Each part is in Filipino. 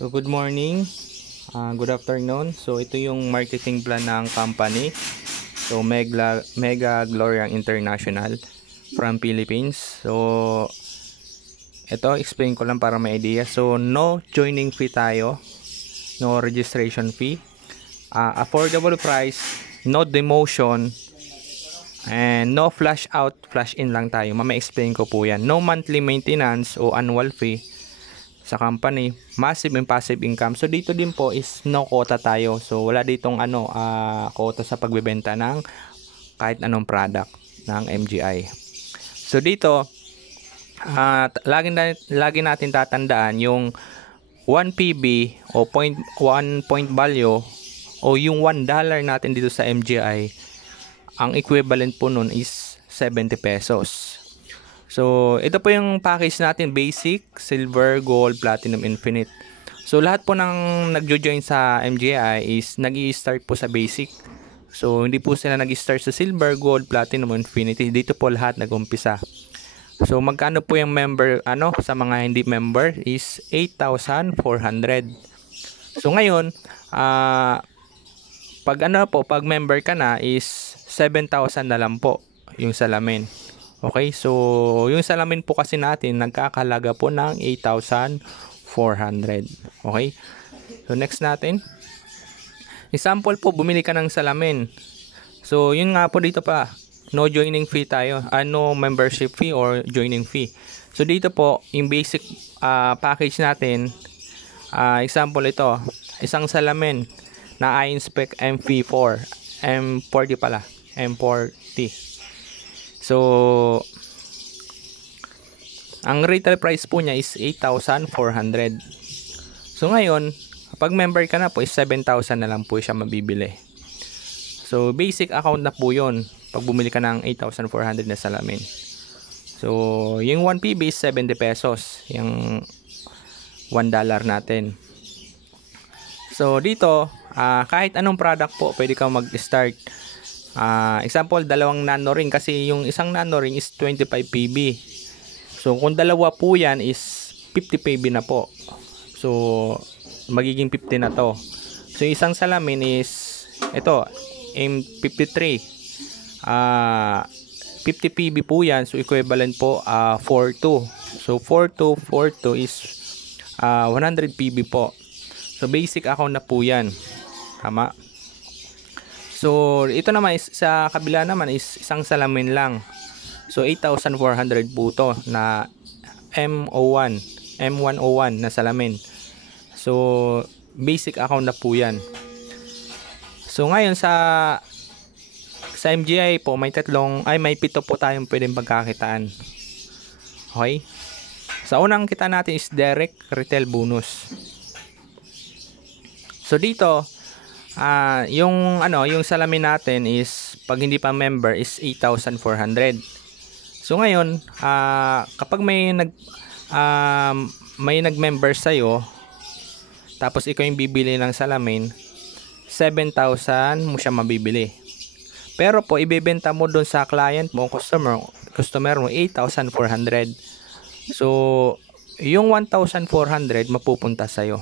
So good morning, good afternoon. So ito yung marketing plan ng company. So Mega Gloria International from Philippines. So ito explain ko lang para may idea. So no joining fee tayo, no registration fee, affordable price, no demotion, and no flash out, flash in lang tayo. Mama-explain ko po yan. No monthly maintenance o annual fee sa company, massive and passive income. So dito din po is no quota tayo. So wala ditong quota sa pagbebenta ng kahit anong product ng MGI. So dito lagi natin tatandaan yung 1 PB o 1 point value o yung $1 natin dito sa MGI, ang equivalent po nun is 70 pesos. So, ito po yung package natin, basic, silver, gold, platinum, infinite. So, lahat po ng nagjo-join sa MGI is nag-i-start po sa basic. So, hindi po sila nag-i-start sa silver, gold, platinum, infinity. Dito po lahat nag-umpisa. So, magkano po yung member, sa mga hindi member is 8,400. So, ngayon, pag member ka na is 7,000 na lang po yung salamin. Okay, so yung salamin po kasi natin nagkakalaga po ng 8,400. Okay, so next natin. Example po, bumili ka ng salamin. So yun nga po dito pa, no joining fee tayo, no membership fee or joining fee. So dito po, yung basic package natin, example ito, isang salamin na I-inspect MP4, M40 pala, M40. So, ang retail price po niya is 8,400. So, ngayon, kapag member ka na po is 7,000 na lang po siya mabibili. So, basic account na po yun pag bumili ka ng 8,400 na salamin. So, yung 1 PB is 70 pesos. Yung $1 natin. So, dito, kahit anong product po, pwede kang mag-start. Example, dalawang nano ring kasi yung isang nano ring is 25 PB. So kung dalawa po yan is 50 PB na po. So magiging 50 na to. So isang salamin is ito, M53. 50 PB po yan. So equivalent po 42. So 42 is 100 PB po. So basic account na po yan. Tama. So, ito naman is, sa kabila naman is isang salamin lang. So, 8,400 po to na M101 na salamin. So, basic account na po yan. So, ngayon sa MGI po, may pito po tayong pwedeng pagkakitaan. Okay? Sa unang kita natin is direct retail bonus. So, dito, yung salamin natin is pag hindi pa member is 8,400. So ngayon, kapag may nag-member sa iyo, tapos ikaw yung bibili ng salamin, 7,000 mo siya mabibili. Pero po ibebenta mo doon sa client mo, customer mo 8,400. So yung 1,400 mapupunta sa iyo.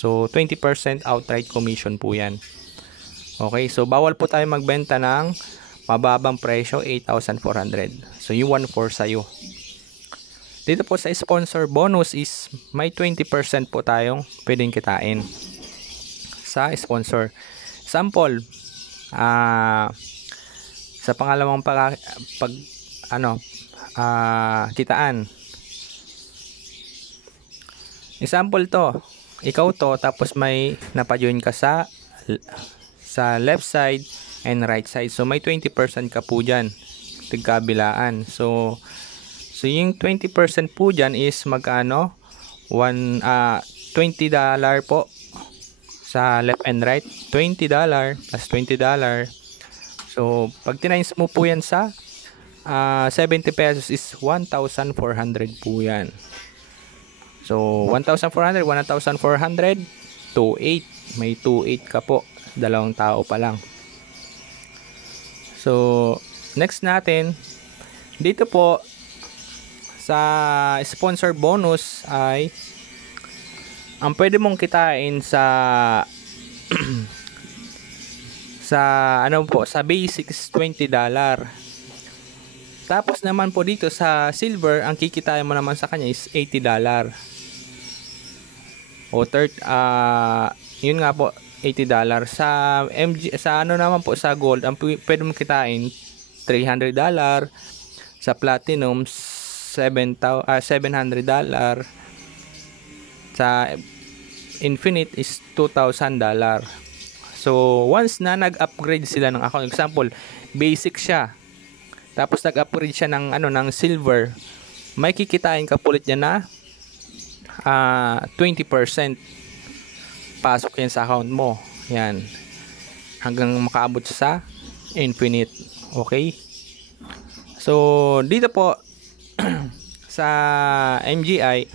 So, 20% outright commission po yan. Okay, so bawal po tayo magbenta ng mababang presyo, 8,400. So, yung 1,400 sa'yo. Dito po sa sponsor bonus is may 20% po tayong pwedeng kitain sa sponsor. Sample, sa pangalawang kitaan. Example to. Ikaw to, tapos may napajoin ka sa left side and right side. So, may 20% ka po dyan. Tigkabilaan. So yung 20% po dyan is magkano? $20 po sa left and right. $20 plus $20. So, pag tinimes mo po yan sa 70 pesos is 1,400 po yan. So, 1,400, 1,400, 2,800. May 2,800 ka po. Dalawang tao pa lang. So, next natin, dito po, sa sponsor bonus ay ang pwede mong kitain sa sa ano po, sa basics $20. Tapos naman po dito sa silver, ang kikitain mo naman sa kanya is $80. O yun nga po, $80. Sa ano naman po, sa gold, ang pwede mong kitain $300. Sa platinum $700. Sa infinite is $2,000. So once na nag-upgrade sila ng account, example, basic siya, tapos nag-upgrade siya ng silver, may kikitain ka pulit niya na 20%. Pasok yan sa account mo. Yan. Hanggang makaabot sa infinite. Okay? So, dito po sa MGI,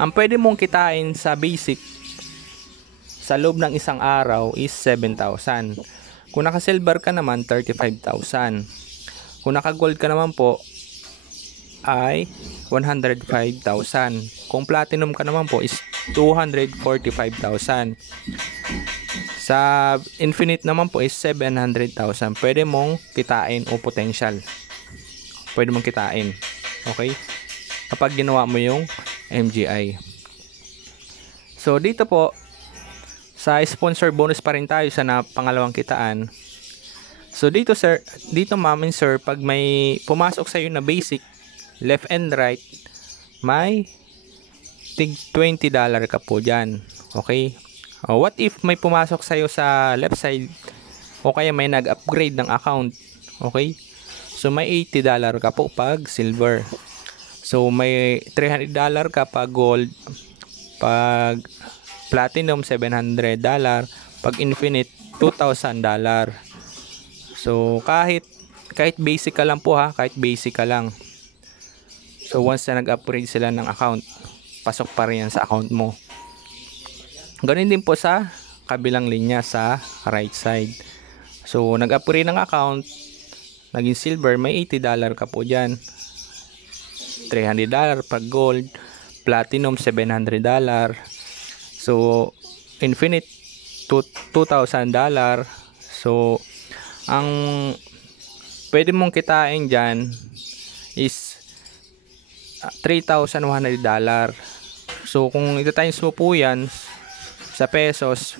ang pwede mong kitain sa basic sa loob ng isang araw is 7,000. Kung naka-silver ka naman, 35,000. Kung naka-gold ka naman po, ay 105,000. Kung platinum ka naman po is 245,000. Sa infinite naman po is 700,000. Pwede mong kitain o potential. Pwede mong kitain. Okay? Kapag ginawa mo yung MGI. So dito po sa sponsor bonus pa rin tayo sa pangalawang kitaan. So dito sir, dito ma'am and sir, pag may pumasok sa iyo na basic, left and right, may tig $20 ka po dyan. Okay? What if may pumasok sa iyo sa left side o kaya may nag-upgrade ng account? Okay? So may $80 ka po pag silver. So may $300 ka pag gold. Pag platinum $700, pag infinite $2,000. So kahit basic ka lang po ha, kahit basic ka lang. So once na nag-upgrade sila ng account, pasok pa rin yan sa account mo. Ganun din po sa kabilang linya sa right side. So nag-upgrade ng account, naging silver, may $80 ka po dyan. $300 pag gold, platinum $700. So infinite $2,000. So ang pwede mong kitain dyan is $3,100. So kung ita-times mo po yan sa pesos,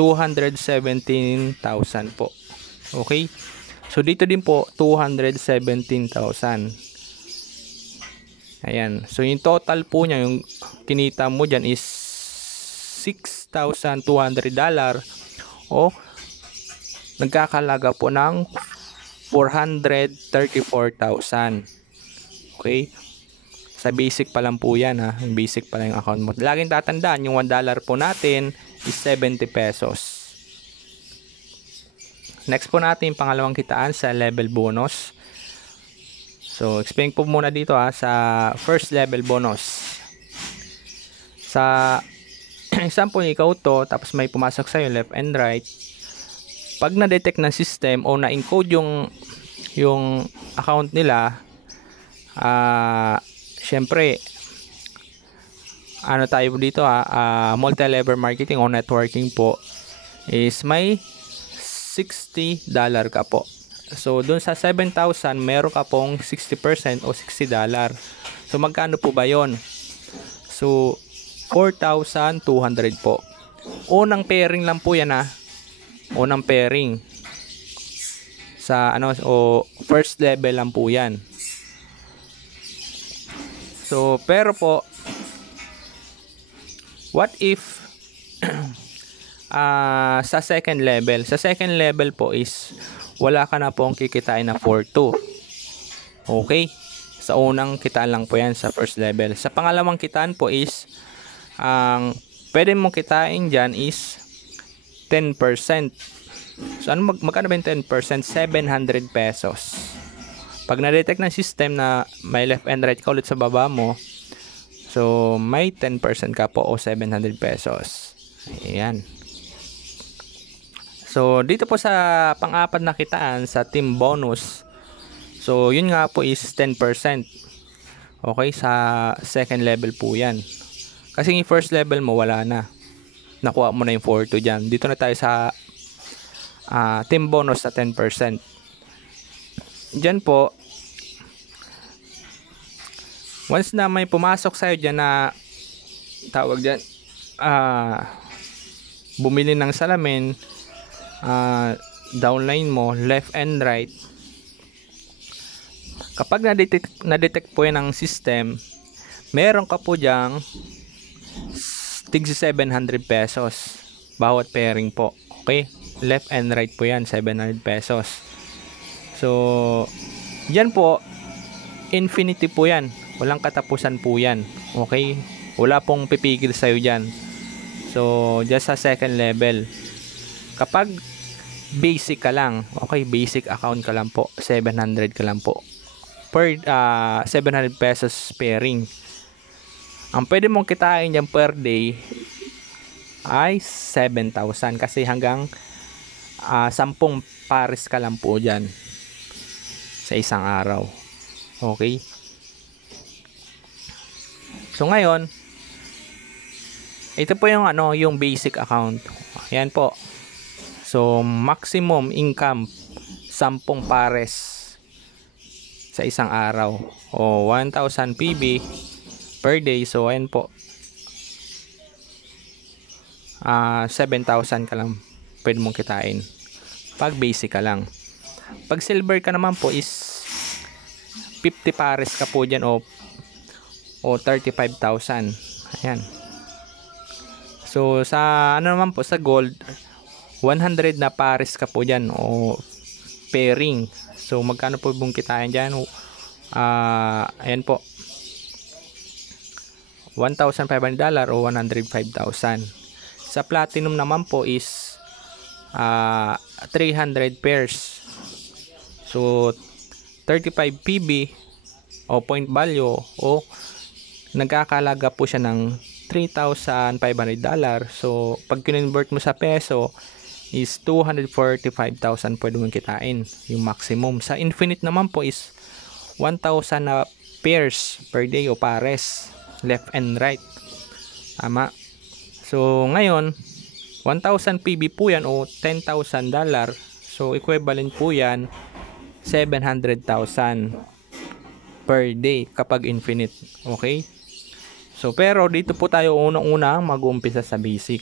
217,000 po. Okay? So dito din po 217,000. Ayan. So yung total po niya, yung kinita mo dyan is $6,200 o nagkakalaga po ng 434,000. Okay? Sa basic pa lang po yan ha. Yung basic pa lang yung account mo. Laging tatandaan, yung $1 po natin is 70 pesos. Next po natin yung pangalawang kitaan sa level bonus. So, explain po muna dito ha, sa first level bonus. Sa example, ikaw to, tapos may pumasok sa'yo left and right. Pag na-detect ng system o na-encode yung account nila, syempre, ano tayo dito multi-level marketing o networking po, is may $60 ka po. So, dun sa 7,000, meron ka pong 60% o $60. So, magkano po ba yon? So, 4,200 po. Unang pairing lang po yan ha. Unang pairing. Sa first level lang po yan. So, pero po, what if sa second level? Sa second level po is wala ka na pong kikitain na 4,200. Okay? Sa unang kitaan lang po yan sa first level. Sa pangalawang kitaan po is pwede mong kitain dyan is 10%. So, magkano ba yung 10%? 700 pesos. Pag na-detect ng system na may left and right ka ulit sa baba mo, so, may 10% ka po o 700 pesos. Ayan. So, dito po sa pang-apat na kitaan sa team bonus, so, yun nga po is 10%. Okay, sa second level po yan. Kasi yung first level mo, wala na. nakuha mo na yung 4-2 dyan. Dito na tayo sa team bonus na 10%. Dyan po, once na may pumasok sa'yo dyan na tawag dyan, bumili ng salamin, downline mo, left and right, kapag na-detect po yan ng system, meron ka po dyang tig 700 pesos bawat pairing po. Okay? Left and right po yan, 700 pesos. So, yan po, infinity po yan. Walang katapusan po yan. Okay? Wala pong pipigil sa'yo dyan. So, just sa second level. Kapag basic ka lang, okay, basic account ka lang po, 700 ka lang po. Per 700 pesos pairing. Ang pwede mong kitain dyan per day ay 7,000 kasi hanggang 10 pares ka lang po dyan sa isang araw. Okay? So ngayon, ito po yung yung basic account. Ayan po. So maximum income 10 pares sa isang araw o 1,000 PB per day. So ayan po. 7,000 ka lang pwede mong kitain pag basic ka lang. Pag silver ka naman po is 50 pares ka po dyan o 35,000. Ayan. So sa naman po sa gold, 100 na pares ka po dyan o pairing. So magkano po mong kitain dyan? Ayan po, $1,500 o 105,000. Sa platinum naman po is 300 pairs. So 35 PB o point value o nagkakalaga po siya ng $3,500. So pag kinonvert mo sa peso is 245,000 pwede mong kitain, yung maximum. Sa infinite naman po is 1,000 na pairs per day o pares, left and right. Tama. So ngayon 1,000 PB po yan o $10,000. So equivalent po yan 700,000 per day kapag infinite. Okay? So pero dito po tayo unang-una mag-uumpisa sa basic.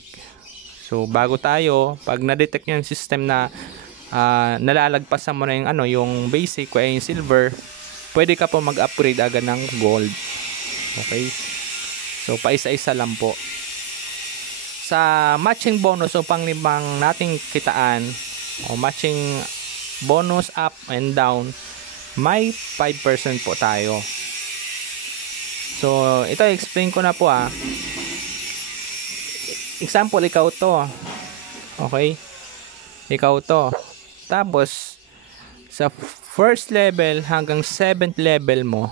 So bago tayo, pag na-detect yung system na nalalagpasan mo na yung basic o yung silver, pwede ka po mag-upgrade agad ng gold. Okay? So paisa-isa lang po. Sa matching bonus o panglimang nating kitaan o matching bonus up and down, may 5% po tayo. So ito explain ko na po example, ikaw to. Okay? Ikaw to. Tapos sa first level hanggang 7th level mo.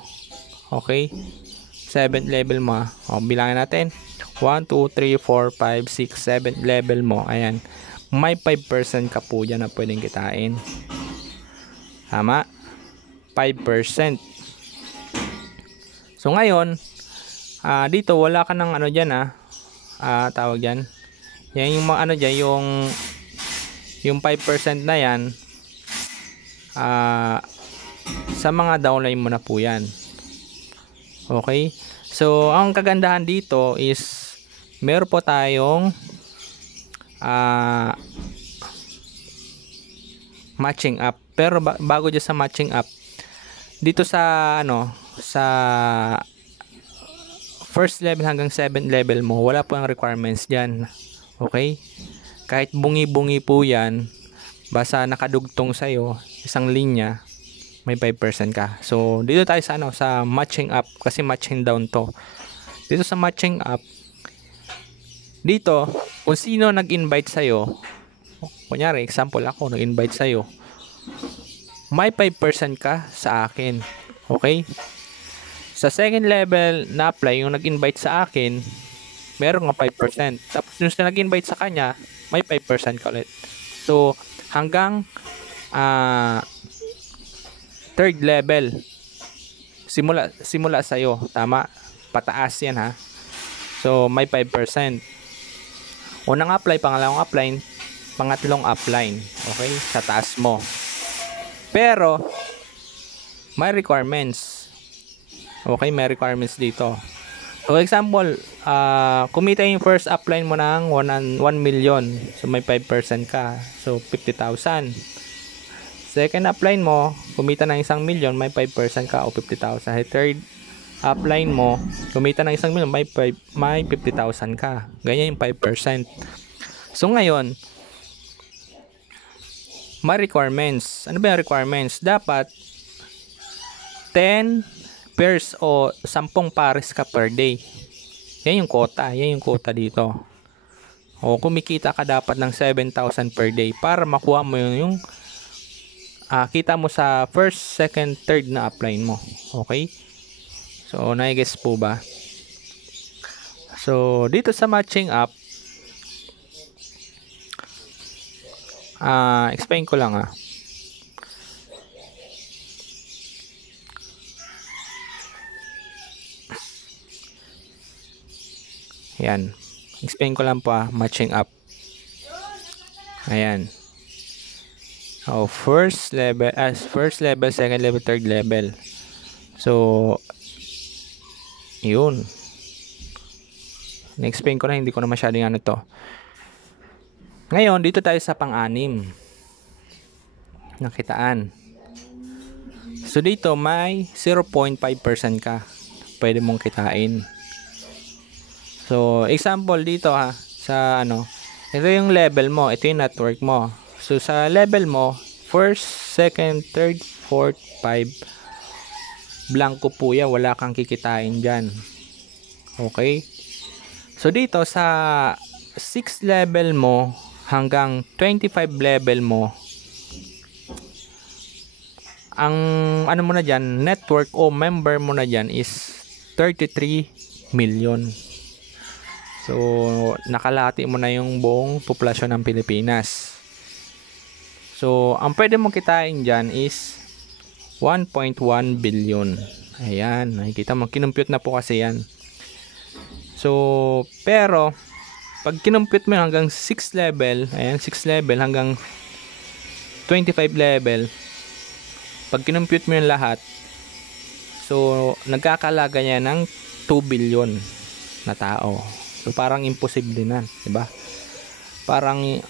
Okay? 7th level mo. O, bilangin natin. 1, 2, 3, 4, 5, 6, 7 level mo. Ayan. May 5% ka po dyan na pwedeng kitain. Tama? 5%. So ngayon, dito wala ka ng dyan tawag dyan. Yan yung mga dyan, yung 5% na yan, sa mga downline mo na po yan. Okay? So ang kagandahan dito is meron po tayong matching up. Pero bago dyan sa matching up, dito sa sa first level hanggang 7th level mo, wala po ang requirements dyan. Okay? Kahit bungi-bungi po yan, basta nakadugtong sa'yo isang linya, may 5% ka. So dito tayo sa sa matching up, kasi matching down to. Dito sa matching up, dito kung sino nag-invite sa'yo, kunyari example ako nag-invite sa'yo, may 5% ka sa akin. Okay? Sa second level na apply, yung nag-invite sa akin, meron nga 5%. Tapos yung nag-invite sa kanya, may 5% ka ulit. So hanggang third level, simula sa'yo. Tama? Pataas yan ha. So may 5%. Unang apply, pangalawang apply, pangatlong apply. Okay? Sa taas mo. Pero, may requirements. Okay? May requirements dito. So, example, kumita yung first apply mo ng 1 million. So, may 5% ka. So, 50,000. Second apply mo, kumita ng 1 million, may 5% ka o 50,000. Third apply mo, kumita ng 1 million, may 50,000 ka. Ganyan yung 5%. So, ngayon, may requirements. Ano ba yung requirements? Dapat 10 pairs o 10 pares ka per day. Yan yung quota. Yan yung quota dito. O kumikita ka dapat ng 7,000 per day para makuha mo yung kita mo sa first, second, third na apply mo. Okay? So, nai-guess po ba? So, dito sa matching app, explain ko lang Ayan. Explain ko lang po matching app. Ayan. Oh, first level, second level, third level. So, yun. Na-explain ko na, hindi ko na masyadong to. Ngayon, dito tayo sa pang-anim. Nakitaan. So, dito may 0.5% ka. Pwede mong kitain. So, example dito sa ito yung level mo, ito yung network mo. So, sa level mo, first, second, third, fourth, 5, blanco po yan, wala kang kikitain dyan. Okay? So, dito sa 6 level mo hanggang 25 level mo, ang mo na dyan, network o member mo na dyan is 33 million. So, nakalati mo na yung buong populasyon ng Pilipinas. So, ang pwede mong kitain dyan is 1.1 billion. Ayan, nakikita mo, kinumpute na po kasi yan. So, pero, pag kinumpute mo hanggang 6 level, ayan, 6 level hanggang 25 level, pag kinumpute mo yung lahat, so, nagkakalaga niya ng 2 billion na tao. So, parang imposible na, diba? Parang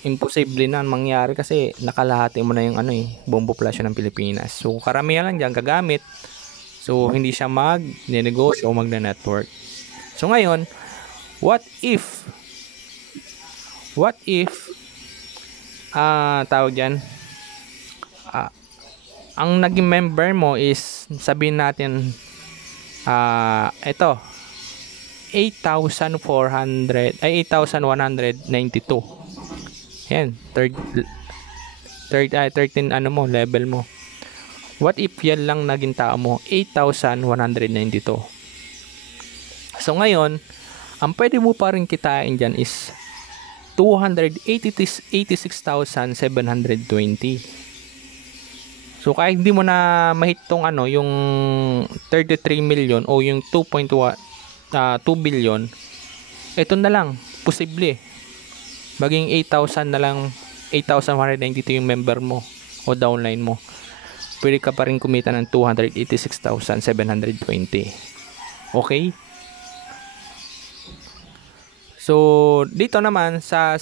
imposible na mangyari kasi nakalahati mo na yung buong populasyon ng Pilipinas. So, karamihan lang dyan gagamit. So, hindi siya mag-negosyo o mag-network. So, ngayon, what if tawag dyan, ang naging member mo is, sabihin natin, ito, 8,192. Yan, 13 level mo. What if yan lang naging tao mo? 8,192. So ngayon, ang pwede mo pa rin kitain dyan is 286,720. So kahit hindi mo na mahitong yung 33 million o yung 2 billion, ito na lang, posible. Maging 8,000 na lang, 8,192 yung member mo o downline mo. Pwede ka pa rin kumita ng 286,720. Okay? So, dito naman sa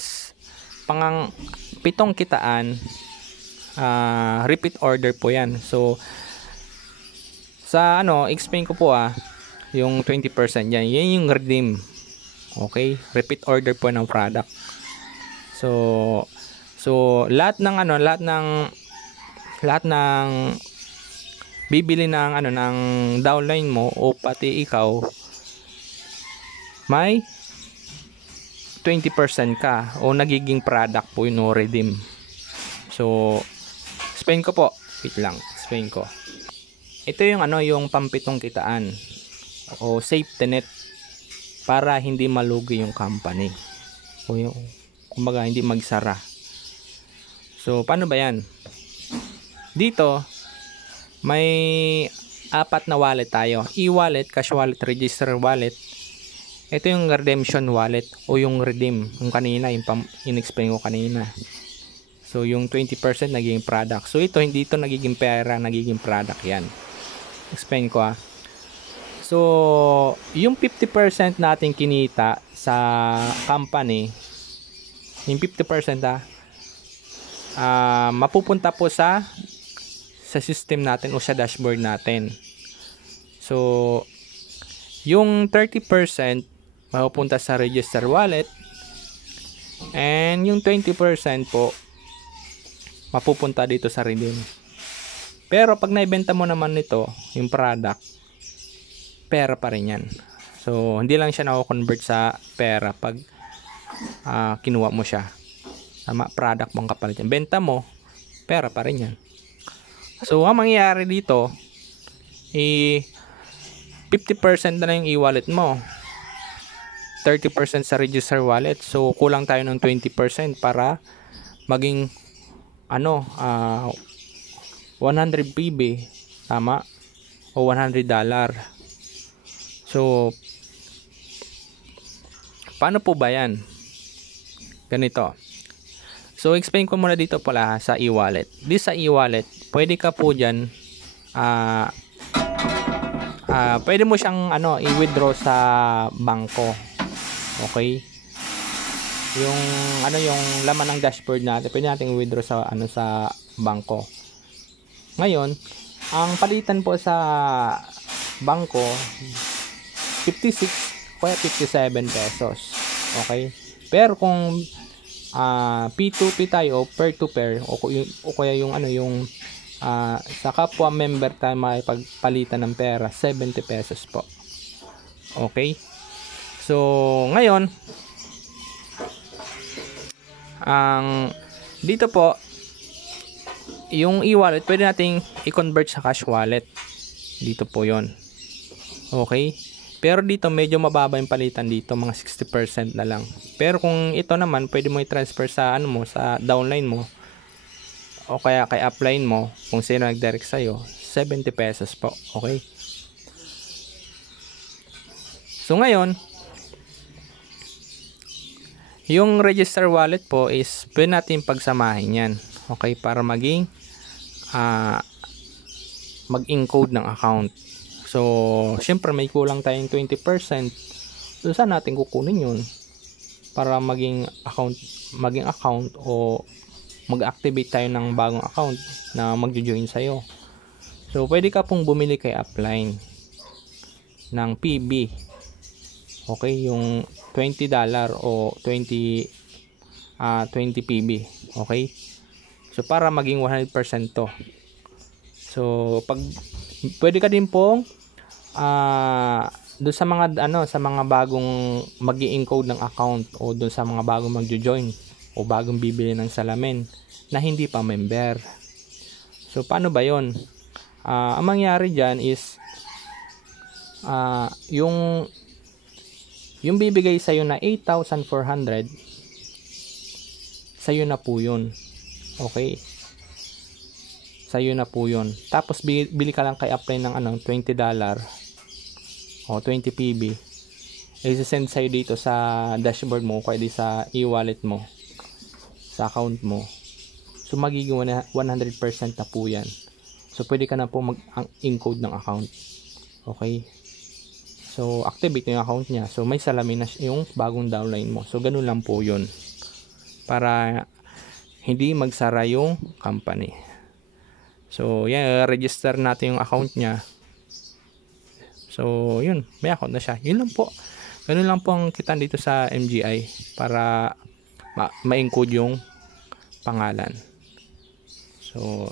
pitong kitaan, repeat order po yan. So, sa explain ko po yung 20% yan. Yan yung redeem. Okay? Repeat order po ng product. So lahat ng bibili ng ng downline mo o pati ikaw, may 20% ka o nagiging product po yung redeem. So, explain ko po. Wait lang, explain ko. Ito yung yung pampitong kitaan o safety net para hindi malugi yung company o yung kumbaga hindi magsara. So paano ba yan? Dito may 4 na wallet tayo: e-wallet, cash wallet, register wallet, Ito yung redemption wallet o yung redeem, yung kanina, yung in-explain ko kanina. So yung 20% nagiging product. So ito, hindi ito nagiging pera, nagiging product yan. Explain ko So yung 50% natin kinita sa company, yung 50% mapupunta po sa system natin o sa dashboard natin. So yung 30% mapupunta sa register wallet, and yung 20% po mapupunta dito sa redeem. Pero pag naibenta mo naman nito, yung product, pera pa rin yan. So hindi lang siya na-convert sa pera pag kinuha mo siya. Tama, product mong kapalit yan. Benta mo, pera pa rin yan. So ang mangyayari dito, 50% na lang yung e-wallet mo, 30% sa register wallet. So kulang tayo ng 20% para maging 100 PB, tama, o $100. So paano po ba yan? Ganito. So explain ko muna dito pala sa e-wallet. This sa e-wallet, pwede ka po diyan pwede mo siyang i-withdraw sa bangko. Okay? Yung yung laman ng dashboard natin, pwede nating i-withdraw sa sa bangko. Ngayon, ang palitan po sa bangko 56 o 57 pesos. Okay? Pero kung P2P tayo, pair to pair, o kaya yung sa kapwa member tayo makipagpalitan ng pera, 70 pesos po. Okay? So ngayon, dito po yung e-wallet pwede nating i-convert sa cash wallet. Dito po yon. Okay? Pero dito medyo mababa yung palitan dito, mga 60% na lang. Pero kung ito naman, pwede mo i-transfer sa sa downline mo o kaya kay upline mo, kung sino nag-direct sa'yo, 70 pesos po. Okay? So ngayon, yung register wallet po is pwede natin pagsamahin yan. Okay? Para maging mag-encode ng account. So syempre may kulang tayong 20%. So saan natin kukunin yun para maging account o mag-activate tayo ng bagong account na mag-join sa'yo. So pwede ka pong bumili kay upline ng PB. Okay, yung $20 o 20 PB. Okay? So para maging 100% to. So pag pwede ka din pong doon sa mga bagong magi-encode ng account o doon sa mga bagong magjo-join o bagong bibili ng salamin na hindi pa member. So paano ba 'yon? Ang mangyari diyan is yung bibigay sa iyo na 8,400, sa iyo na po 'yun. Okay? Sa iyo na po 'yun. Tapos bili ka lang kay upline ng $20 o 20 PB. I-send sa iyo dito sa dashboard mo, kaya di sa e-wallet mo, sa account mo. So magiging 100% na po 'yan. So pwede ka na po mag-encode ng account. Okay? So activate yung account niya. So may salamin na yung bagong downline mo. So ganun lang po 'yun. Para hindi magsara yung company. So yan, register natin yung account niya. So yun, may account na siya. Yun lang po. Ganun lang po ang kitaan dito sa MGI para ma-encode yung pangalan. So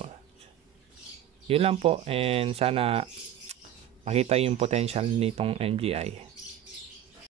yun lang po, and sana makita yung potential nitong MGI.